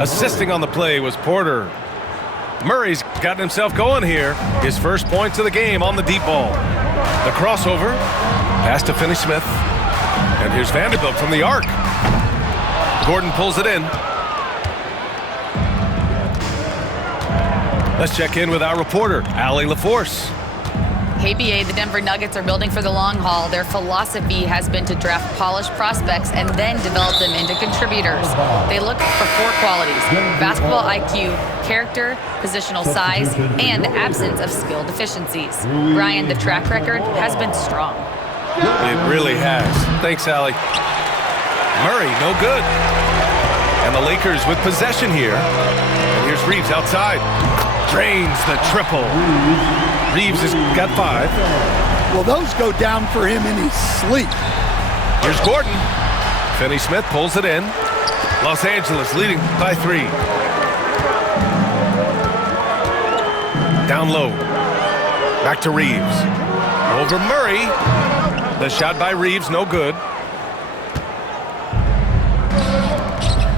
Assisting on the play was Porter. Murray's gotten himself going here. His first points of the game on the deep ball. The crossover. Pass to Finney-Smith. And here's Vanderbilt from the arc. Gordon pulls it in. Let's check in with our reporter, Allie LaForce. Hey, BA, the Denver Nuggets are building for the long haul. Their philosophy has been to draft polished prospects and then develop them into contributors. They look for 4 qualities: basketball IQ, character, positional size, and the absence of skill deficiencies. Brian, the track record has been strong. It really has. Thanks, Allie. Murray, no good. And the Lakers with possession here. And here's Reeves outside. Drains the triple. Reeves has got 5. Well, those go down for him in his sleep. Here's Gordon. Finney-Smith pulls it in. Los Angeles leading by 3. Down low. Back to Reeves. Over Murray. The shot by Reeves, no good.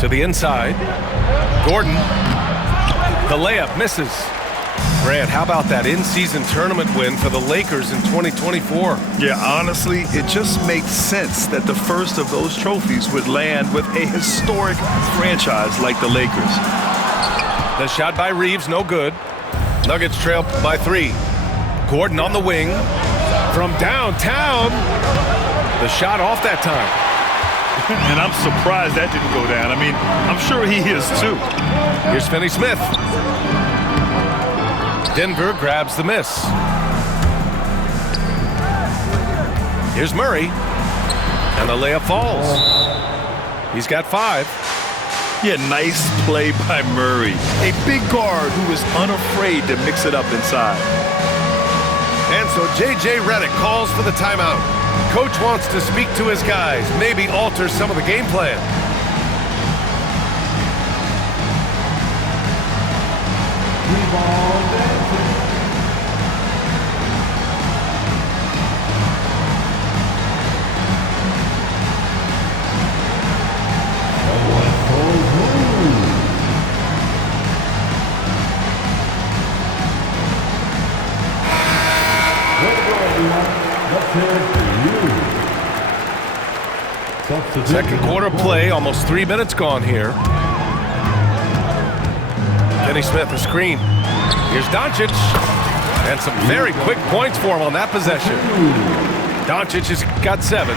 To the inside. Gordon. The layup misses. Grant, how about that in-season tournament win for the Lakers in 2024? Yeah, honestly, it just makes sense that the first of those trophies would land with a historic franchise like the Lakers. The shot by Reeves, no good. Nuggets trail by 3. Gordon on the wing. From downtown. The shot off that time. And I'm surprised that didn't go down. I mean, I'm sure he is too. Here's Finney-Smith. Denver grabs the miss. Here's Murray. And the layup falls. He's got 5. Yeah, nice play by Murray. A big guard who is unafraid to mix it up inside. And so J.J. Redick calls for the timeout. Coach wants to speak to his guys, maybe alter some of the game plan. Second quarter play, almost 3 minutes gone here. Finney-Smith, a screen. Here's Doncic. And some very quick points for him on that possession. Doncic has got 7.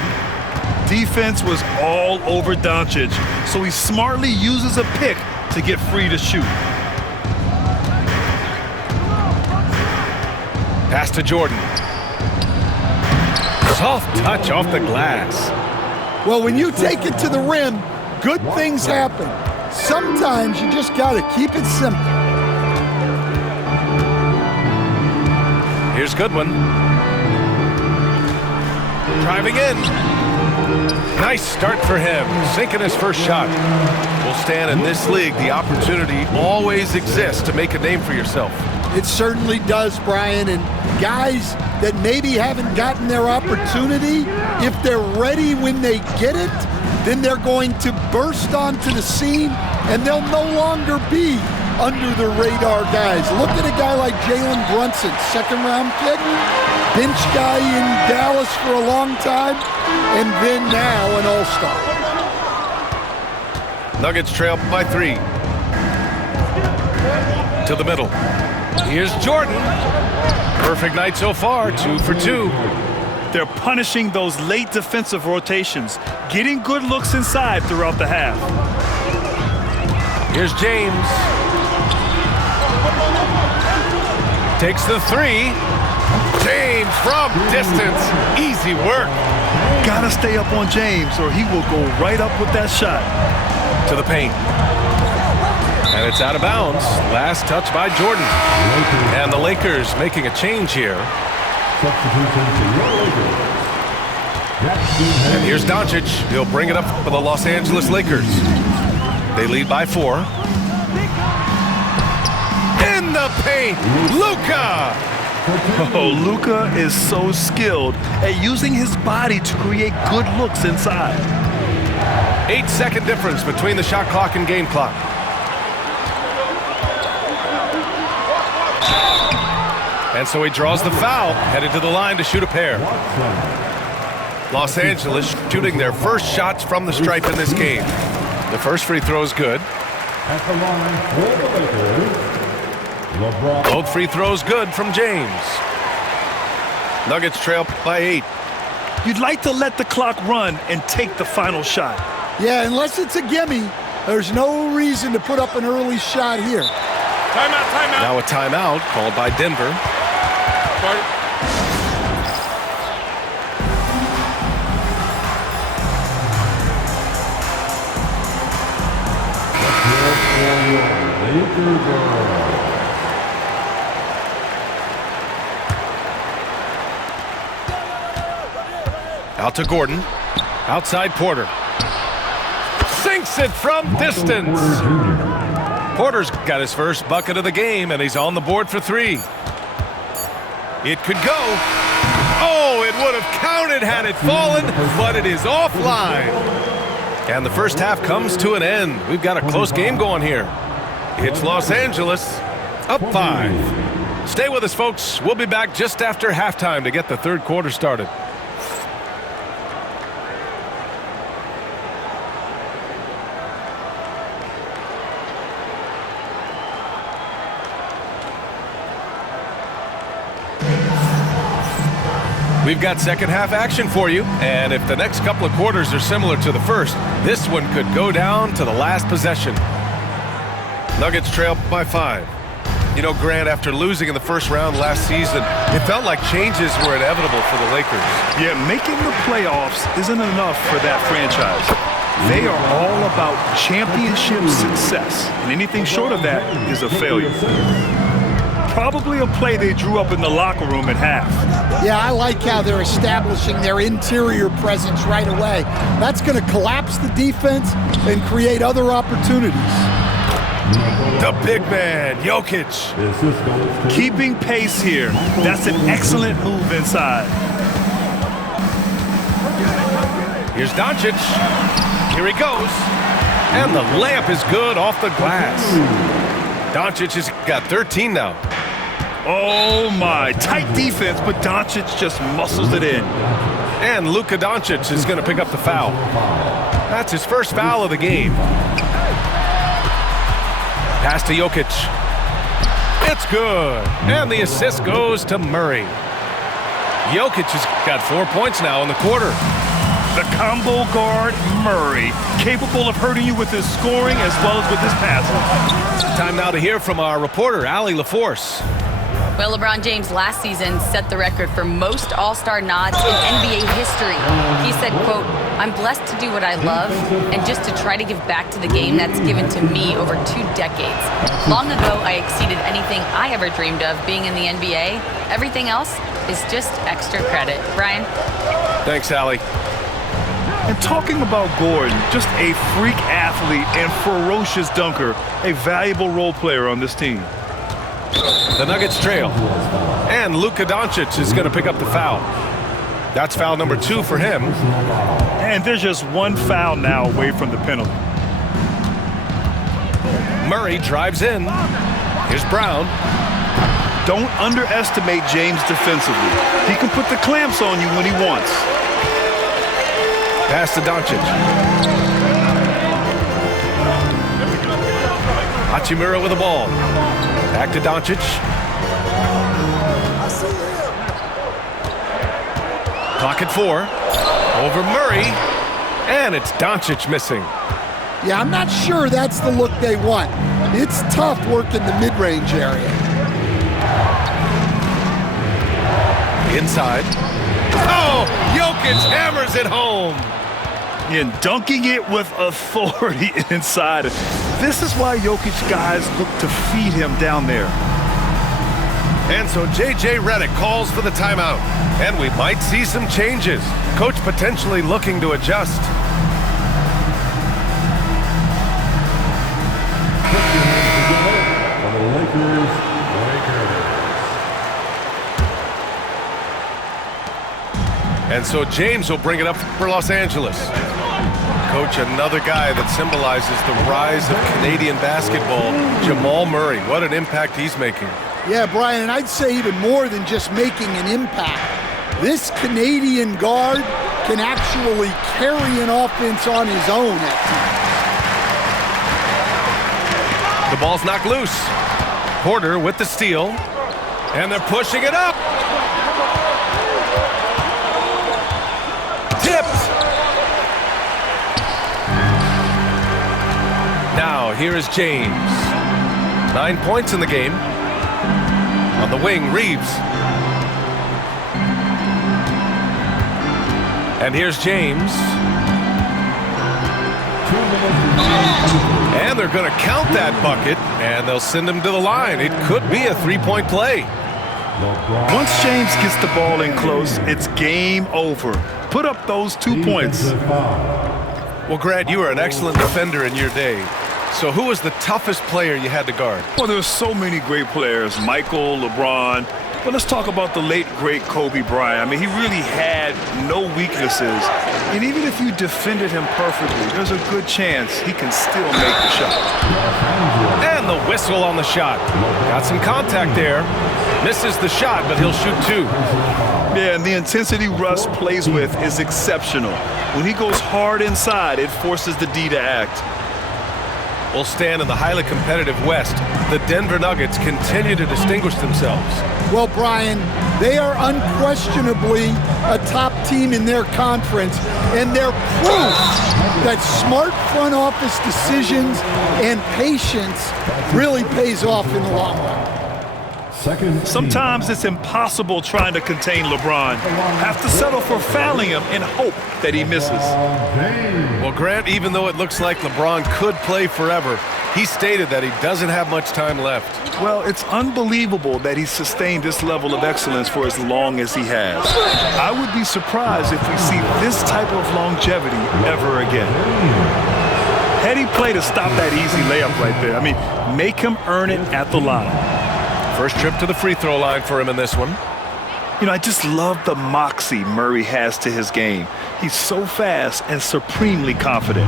Defense was all over Doncic, so he smartly uses a pick to get free to shoot. Pass to Jordan. Soft touch off the glass. Well, when you take it to the rim, good things happen. Sometimes you just got to keep it simple. Here's Goodwin. Driving in. Nice start for him. Sinking his first shot. Well, Stan, in this league, the opportunity always exists to make a name for yourself. It certainly does, Brian. And guys that maybe haven't gotten their opportunity, if they're ready when they get it, then they're going to burst onto the scene and they'll no longer be under the radar guys. Look at a guy like Jalen Brunson, 2nd round pick, bench guy in Dallas for a long time, and then now an all-star. Nuggets trail by 3. To the middle. Here's Jordan. Perfect night so far, 2 for 2. They're punishing those late defensive rotations, getting good looks inside throughout the half. Here's James. Takes the 3. James from distance. Easy work. Gotta stay up on James or he will go right up with that shot. To the paint. And it's out of bounds. Last touch by Jordan. And the Lakers making a change here. And here's Doncic. He'll bring it up for the Los Angeles Lakers. They lead by 4. In the paint, Luka! Oh, Luka is so skilled at using his body to create good looks inside. 8-second difference between the shot clock and game clock. And so he draws the foul, headed to the line to shoot a pair. Los Angeles shooting their first shots from the stripe in this game. The first free throw is good. At the line for the Lakers, LeBron. Both free throws good from James. Nuggets trail by 8. You'd like to let the clock run and take the final shot. Yeah, unless it's a gimme, there's no reason to put up an early shot here. Timeout. Now a timeout called by Denver. Out to Gordon. Outside Porter. Sinks it from distance. Porter's got his first bucket of the game, and he's on the board for 3. It could go. Oh, it would have counted had it fallen, but it is offline. And the first half comes to an end. We've got a close game going here. It's Los Angeles up 5. Stay with us, folks. We'll be back just after halftime to get the third quarter started. We've got second half action for you, and if the next couple of quarters are similar to the first, this one could go down to the last possession. Nuggets trail by 5. You know, Grant, after losing in the first round last season, it felt like changes were inevitable for the Lakers. Yeah, making the playoffs isn't enough for that franchise. They are all about championship success, and anything short of that is a failure. Probably a play they drew up in the locker room at half. Yeah, I like how they're establishing their interior presence right away. That's going to collapse the defense and create other opportunities. The big man, Jokic. Keeping pace here. That's an excellent move inside. Here's Doncic. Here he goes. And the layup is good off the glass. Doncic has got 13 now. Oh my, tight defense, but Doncic just muscles it in. And Luka Doncic is going to pick up the foul. That's his first foul of the game. Pass to Jokic. It's good. And the assist goes to Murray. Jokic has got 4 points now in the quarter. The combo guard, Murray, capable of hurting you with his scoring as well as with his passing. Time now to hear from our reporter, Allie LaForce. Well, LeBron James last season set the record for most All-Star nods in NBA history. He said, quote, "I'm blessed to do what I love and just to try to give back to the game that's given to me over 2 decades. Long ago, I exceeded anything I ever dreamed of being in the NBA. Everything else is just extra credit." Brian? Thanks, Allie. And talking about Gordon, just a freak athlete and ferocious dunker, a valuable role player on this team. The Nuggets trail. And Luka Doncic is going to pick up the foul. That's foul number 2 for him. And there's just one foul now away from the penalty. Murray drives in. Here's Brown. Don't underestimate James defensively. He can put the clamps on you when he wants. Pass to Doncic. Hachimura with the ball. Back to Doncic. Clock at 4. Over Murray. And it's Doncic missing. Yeah, I'm not sure that's the look they want. It's tough working the mid-range area. Inside. Oh, Jokic hammers it home. And dunking it with authority inside. This is why Jokic guys look to feed him down there. And so J.J. Redick calls for the timeout. And we might see some changes. Coach potentially looking to adjust. And so James will bring it up for Los Angeles. Coach, another guy that symbolizes the rise of Canadian basketball, Jamal Murray. What an impact he's making. Yeah, Brian, and I'd say even more than just making an impact. This Canadian guard can actually carry an offense on his own at times. The ball's knocked loose. Porter with the steal, and they're pushing it up. Tipped. Now, here is James. 9 points in the game. On the wing, Reeves. And here's James. And they're going to count that bucket, and they'll send him to the line. It could be a three-point play. Once James gets the ball in close, it's game over. Put up those 2 points. Well, Grant, you were an excellent defender in your day. So who was the toughest player you had to guard? Well, there's so many great players, Michael, LeBron. But let's talk about the late, great Kobe Bryant. I mean, he really had no weaknesses. And even if you defended him perfectly, there's a good chance he can still make the shot. And the whistle on the shot. Got some contact there. Misses the shot, but he'll shoot two. Yeah, and the intensity Russ plays with is exceptional. When he goes hard inside, it forces the D to act. Will stand in the highly competitive West. The Denver Nuggets continue to distinguish themselves. Well, Brian, they are unquestionably a top team in their conference, and they're proof that smart front office decisions and patience really pays off in the long run. Sometimes it's impossible trying to contain LeBron. Have to settle for fouling him and hope that he misses. Well, Grant, even though it looks like LeBron could play forever, he stated that he doesn't have much time left. Well, it's unbelievable that he's sustained this level of excellence for as long as he has. I would be surprised if we see this type of longevity ever again. Heady play to stop that easy layup right there. I mean, make him earn it at the line. First trip to the free throw line for him in this one. You know, I just love the moxie Murray has to his game. He's so fast and supremely confident.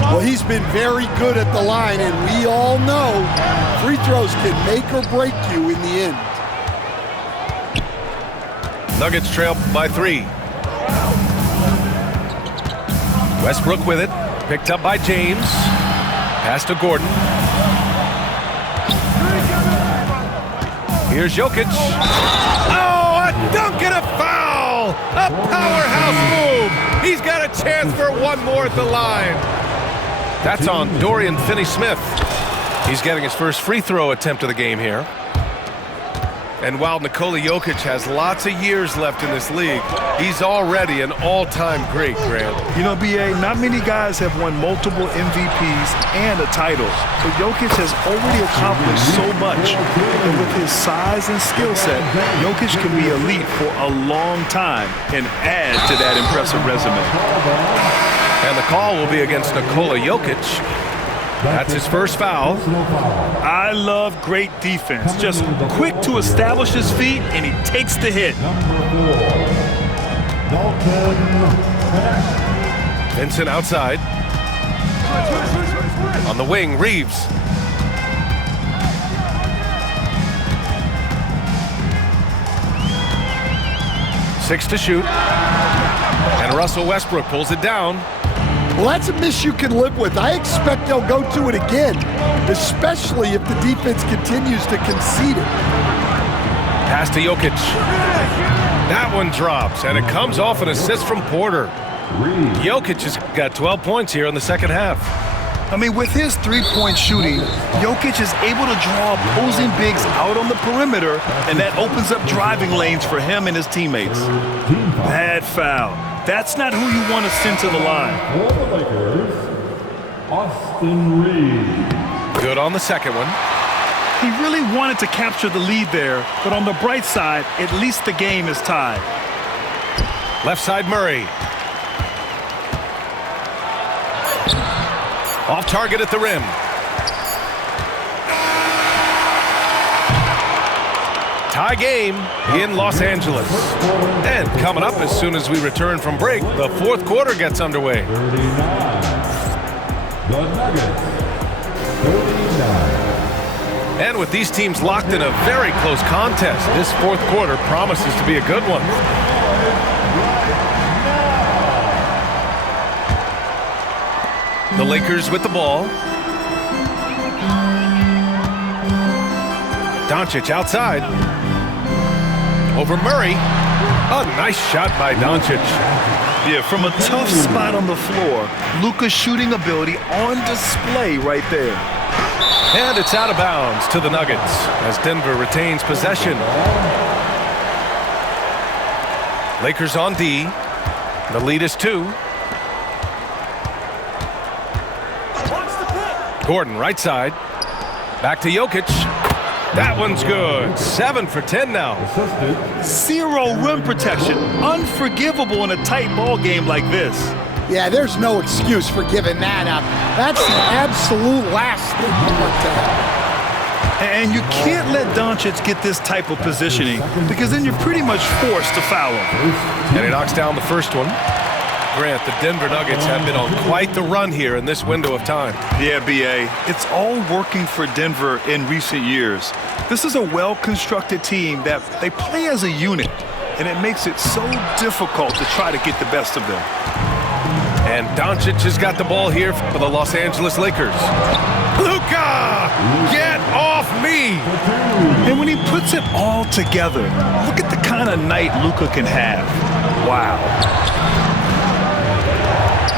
Well, he's been very good at the line, and we all know free throws can make or break you in the end. Nuggets trail by 3. Westbrook with it. Picked up by James. Pass to Gordon. Here's Jokic. Oh, a dunk and a foul! A powerhouse move! He's got a chance for one more at the line. That's on Dorian Finney-Smith. He's getting his first free throw attempt of the game here. And while Nikola Jokic has lots of years left in this league, he's already an all-time great, Grant. You know, B.A., not many guys have won multiple MVPs and a title, but Jokic has already accomplished so much. And with his size and skill set, Jokic can be elite for a long time and add to that impressive resume. And the call will be against Nikola Jokic. That's his first foul. I love great defense. Just quick to establish his feet, and he takes the hit. Vincent outside. On the wing, Reeves. Six to shoot. And Russell Westbrook pulls it down. Well, that's a miss you can live with. I expect they'll go to it again, especially if the defense continues to concede it. Pass to Jokic. That one drops, and it comes off an assist from Porter. Jokic has got 12 points here in the second half. I mean, with his three-point shooting, Jokic is able to draw opposing bigs out on the perimeter, and that opens up driving lanes for him and his teammates. Bad foul. That's not who you want to send to the line. For the Lakers, Austin Reeves. Good on the second one. He really wanted to capture the lead there, but on the bright side, at least the game is tied. Left side, Murray. Off target at the rim. Tie game in Los Angeles. And coming up as soon as we return from break, the fourth quarter gets underway. 39. The Nuggets, 39. And with these teams locked in a very close contest, this fourth quarter promises to be a good one. The Lakers with the ball. Doncic outside. Over Murray. A nice shot by Doncic. Yeah, from a tough spot on the floor, Luka's shooting ability on display right there. And it's out of bounds to the Nuggets as Denver retains possession. Lakers on D. The lead is 2. Gordon right side. Back to Jokic. That one's good. 7 for 10 now. Zero rim protection. Unforgivable in a tight ball game like this. Yeah, there's no excuse for giving that up. That's the absolute last thing you want to have. And you can't let Doncic get this type of positioning because then you're pretty much forced to foul him. And he knocks down the first one. Grant, the Denver Nuggets have been on quite the run here in this window of time. Yeah, B.A., it's all working for Denver in recent years. This is a well-constructed team that they play as a unit, and it makes it so difficult to try to get the best of them. And Doncic has got the ball here for the Los Angeles Lakers. Luka! Get off me! And when he puts it all together, look at the kind of night Luka can have. Wow.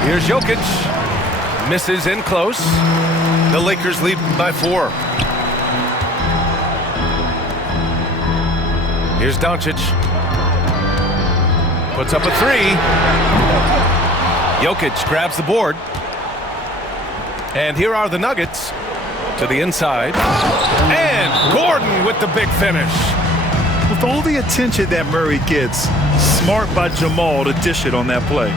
Here's Jokic. Misses in close. The Lakers lead by 4. Here's Doncic. Puts up a 3. Jokic grabs the board. And here are the Nuggets to the inside. And Gordon with the big finish. With all the attention that Murray gets, smart by Jamal to dish it on that play.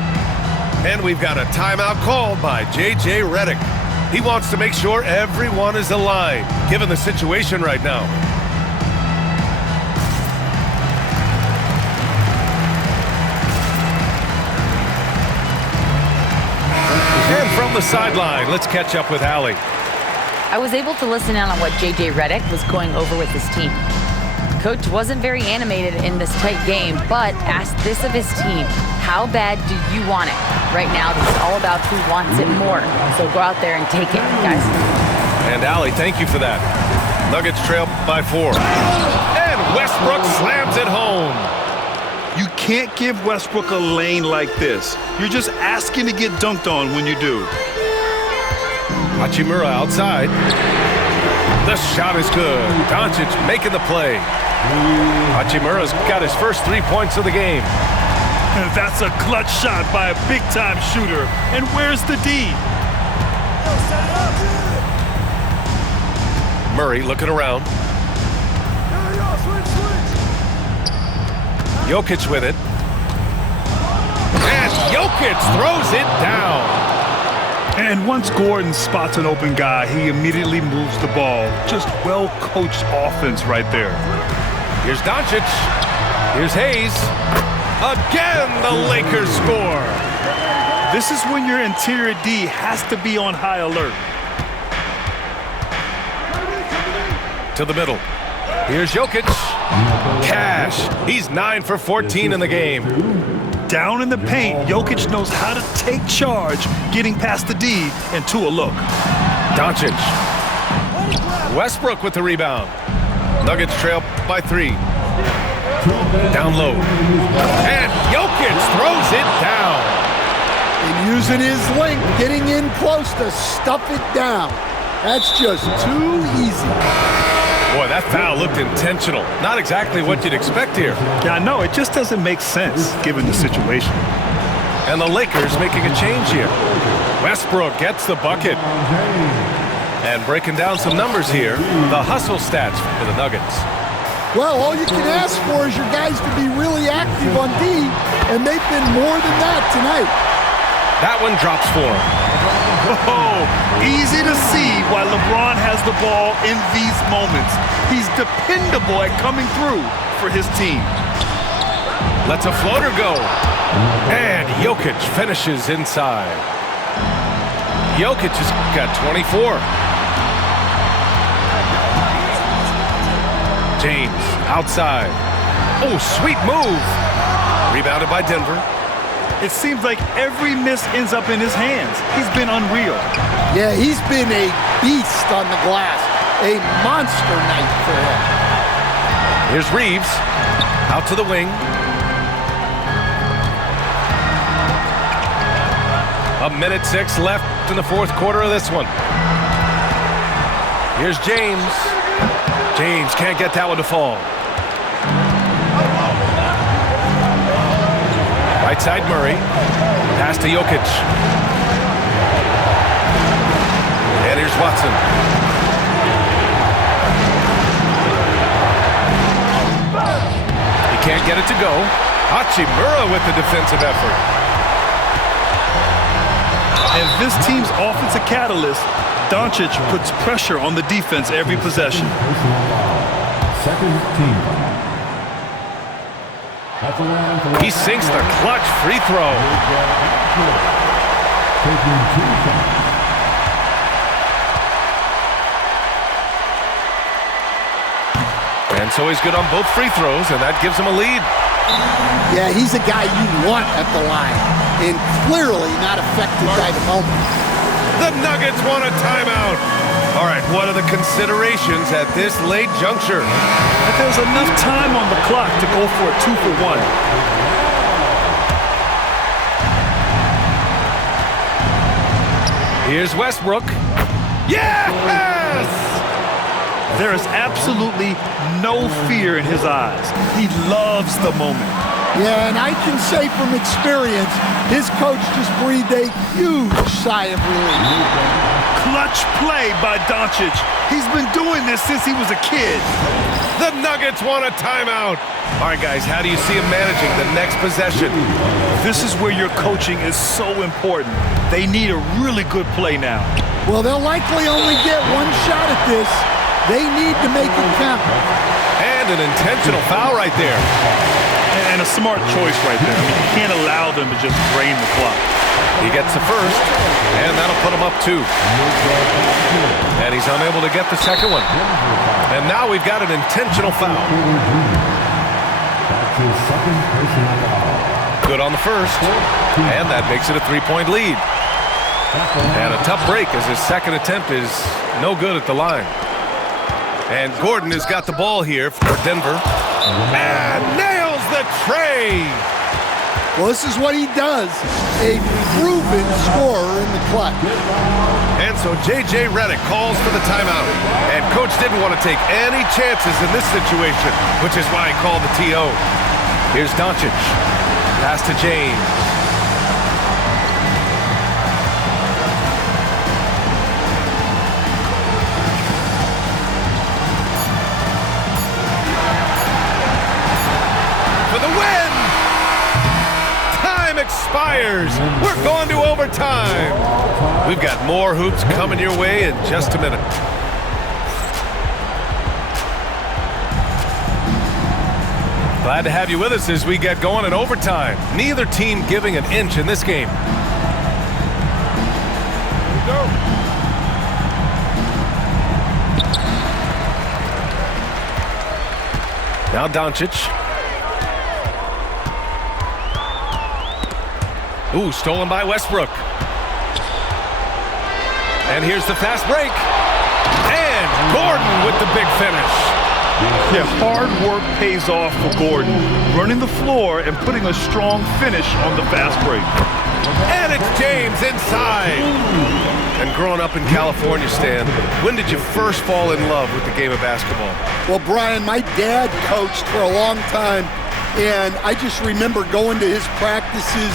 And we've got a timeout called by J.J. Redick. He wants to make sure everyone is aligned, given the situation right now. And from the sideline, let's catch up with Allie. I was able to listen in on what J.J. Redick was going over with his team. Coach wasn't very animated in this tight game, but asked this of his team: how bad do you want it? Right now, this is all about who wants it more. So go out there and take it, guys. And Allie, thank you for that. Nuggets trail by 4. And Westbrook slams it home. You can't give Westbrook a lane like this. You're just asking to get dunked on when you do. Hachimura outside. The shot is good. Doncic making the play. Hachimura's got his first 3 points of the game. And that's a clutch shot by a big-time shooter. And where's the D? Murray looking around. Jokic with it. And Jokic throws it down. And once Gordon spots an open guy, he immediately moves the ball. Just well-coached offense right there. Here's Doncic. Here's Hayes. Again, the Lakers score. This is when your interior D has to be on high alert. To the middle. Here's Jokic. Cash. He's 9 for 14 in the game. Down in the paint, Jokic knows how to take charge, getting past the D and to a look. Doncic. Westbrook with the rebound. Nuggets trail by 3. Down low. And Jokic throws it down. And using his length, getting in close to stuff it down. That's just too easy. Boy, that foul looked intentional. Not exactly what you'd expect here. Yeah, I know. It just doesn't make sense given the situation. And the Lakers making a change here. Westbrook gets the bucket. And breaking down some numbers here, the hustle stats for the Nuggets. Well, all you can ask for is your guys to be really active on D, and they've been more than that tonight. That one drops for him. Oh, easy to see why LeBron has the ball in these moments. He's dependable at coming through for his team. Lets a floater go. And Jokic finishes inside. Jokic has got 24. James outside. Oh, sweet move. Rebounded by Denver. It seems like every miss ends up in his hands. He's been unreal. Yeah, he's been a beast on the glass. A monster night for him. Here's Reeves. Out to the wing. A minute 6 left in the fourth quarter of this one. Here's James. James can't get that one to fall. Right side Murray. Pass to Jokic. And here's Watson. He can't get it to go. Hachimura with the defensive effort. As this team's offensive catalyst, Doncic puts pressure on the defense every possession. Second team. At the line for He sinks the clutch free throw. taking 2 shots. And so he's good on both free throws, and that gives him a lead. Yeah, he's a guy you want at the line, and clearly not affected by the moment. The Nuggets want a timeout. All right, what are the considerations at this late juncture? But there's enough time on the clock to go for a 2-for-1. Here's Westbrook. Yes! There is absolutely no fear in his eyes. He loves the moment. Yeah, and I can say from experience, his coach just breathed a huge sigh of relief. Clutch play by Doncic. He's been doing this since he was a kid. The Nuggets want a timeout. All right, guys, how do you see him managing the next possession? This is where your coaching is so important. They need a really good play now. Well, they'll likely only get one shot at this. They need to make it count. And an intentional foul right there. And a smart choice right there. I mean, you can't allow them to just drain the clock. He gets the first, and that'll put him up 2. And he's unable to get the second one. And now we've got an intentional foul. That's his second personal foul. Good on the first, and that makes it a 3-point lead. And a tough break as his second attempt is no good at the line. And Gordon has got the ball here for Denver. And nails the tray. Well, this is what he does. A proven scorer in the clutch. And so J.J. Redick calls for the timeout. And Coach didn't want to take any chances in this situation, which is why he called the T.O. Here's Doncic. Pass to James. Expires. We're going to overtime. We've got more hoops coming your way in just a minute. Glad to have you with us as we get going in overtime. Neither team giving an inch in this game. Now Doncic. Ooh, stolen by Westbrook. And here's the fast break. And Gordon with the big finish. Yeah, hard work pays off for Gordon. Running the floor and putting a strong finish on the fast break. And it's James inside. And growing up in California, Stan, when did you first fall in love with the game of basketball? Well, Brian, my dad coached for a long time, and I just remember going to his practices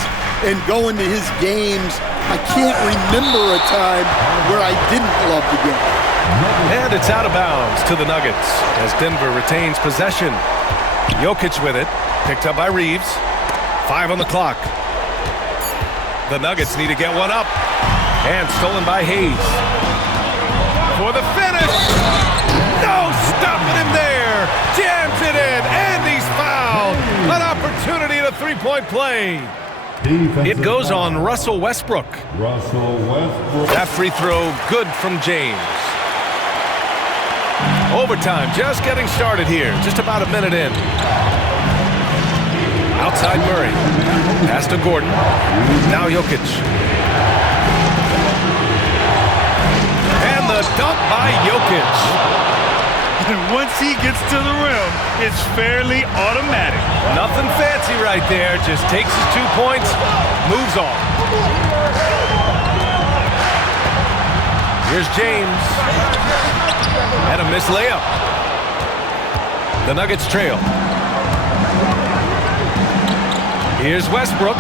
and going to his games. I can't remember a time where I didn't love the game. And it's out of bounds to the Nuggets as Denver retains possession. Jokic with it, picked up by Reeves. 5 on the clock. The Nuggets need to get one up. And stolen by Hayes. For the finish! No stopping him there! Jams it in, and he's fouled! An opportunity at a 3-point play. It goes on Russell Westbrook. Russell Westbrook. That free throw good from James. Overtime just getting started here. Just about a minute in. Outside Murray. Pass to Gordon. Now Jokic. And the dunk by Jokic. And once he gets to the rim, it's fairly automatic. Nothing fancy right there. Just takes his 2 points, moves on. Here's James. And a missed layup. The Nuggets trail. Here's Westbrook.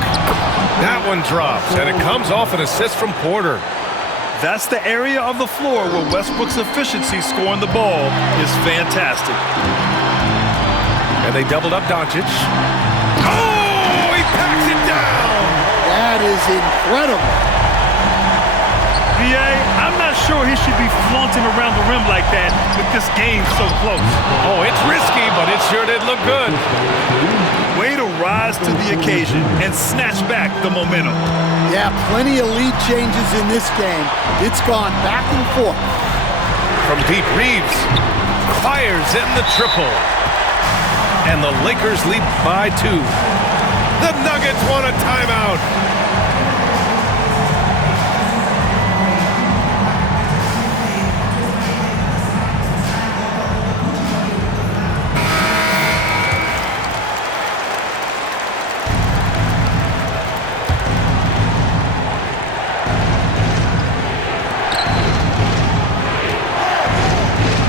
That one drops, and it comes off an assist from Porter. That's the area of the floor where Westbrook's efficiency scoring the ball is fantastic. And they doubled up Doncic. Oh, he packs it down! That is incredible. VA, I'm not sure he should be flaunting around the rim like that with this game so close. Oh, it's risky, but it sure did look good. Way to rise to the occasion and snatch back the momentum. Yeah, plenty of lead changes in this game. It's gone back and forth. From deep, Reeves fires in the triple. And the Lakers lead by 2. The Nuggets want a timeout.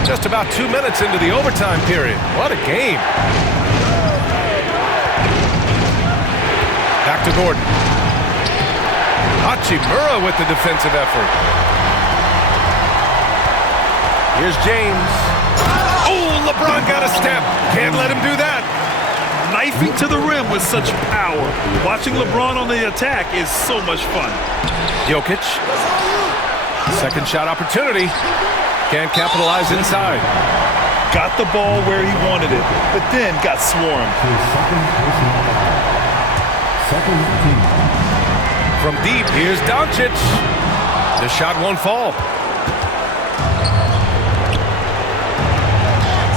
Just about 2 minutes into the overtime period. What a game. Back to Gordon. Hachimura with the defensive effort. Here's James. Oh, LeBron got a step. Can't let him do that. Knifing to the rim with such power. Watching LeBron on the attack is so much fun. Jokic. Second shot opportunity. Can't capitalize inside. Got the ball where he wanted it, but then got swarmed. From deep, here's Doncic. The shot won't fall.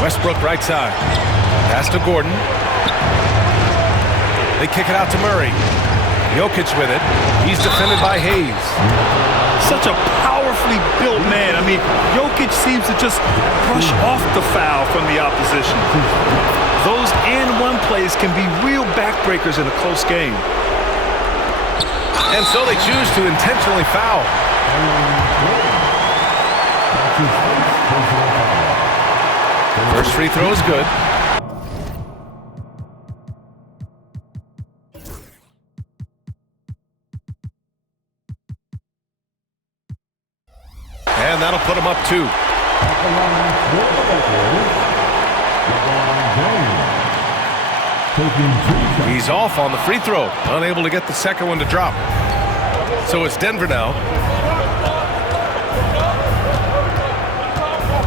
Westbrook right side. Pass to Gordon. They kick it out to Murray. Jokic with it. He's defended by Hayes. Such a powerfully built man. I mean, Jokic seems to just brush off the foul from the opposition. Those and-one plays can be real backbreakers in a close game. And so they choose to intentionally foul. First free throw is good. And that'll put him up 2. He's off on the free throw, unable to get the second one to drop. So it's Denver now.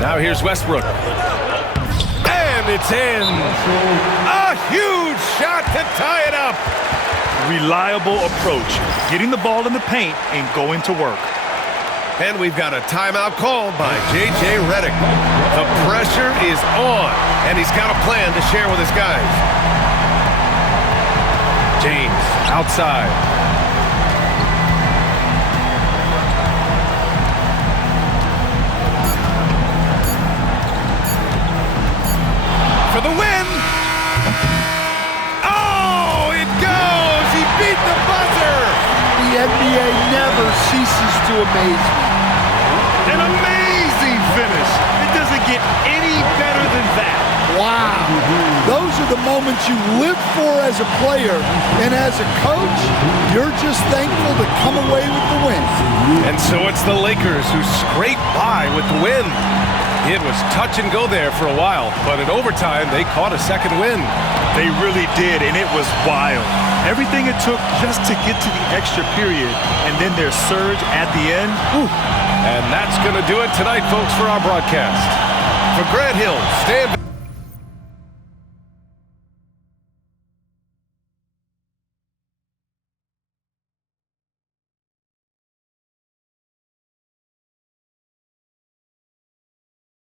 Now here's Westbrook. And it's in. A huge shot to tie it up. Reliable approach, getting the ball in the paint and going to work. And we've got a timeout called by J.J. Redick. The pressure is on, and he's got a plan to share with his guys. James outside. For the win! Oh, it goes! He beat the buzzer! The NBA never ceases to amaze me. An amazing finish. It doesn't get any better than that. Wow. Those are the moments you live for as a player. And as a coach, you're just thankful to come away with the win. And so it's the Lakers who scrape by with the win. It was touch and go there for a while, but in overtime, they caught a second win. They really did, and it was wild. Everything it took just to get to the extra period, and then their surge at the end. Whew. And that's going to do it tonight, folks, for our broadcast. For Grant Hill, stand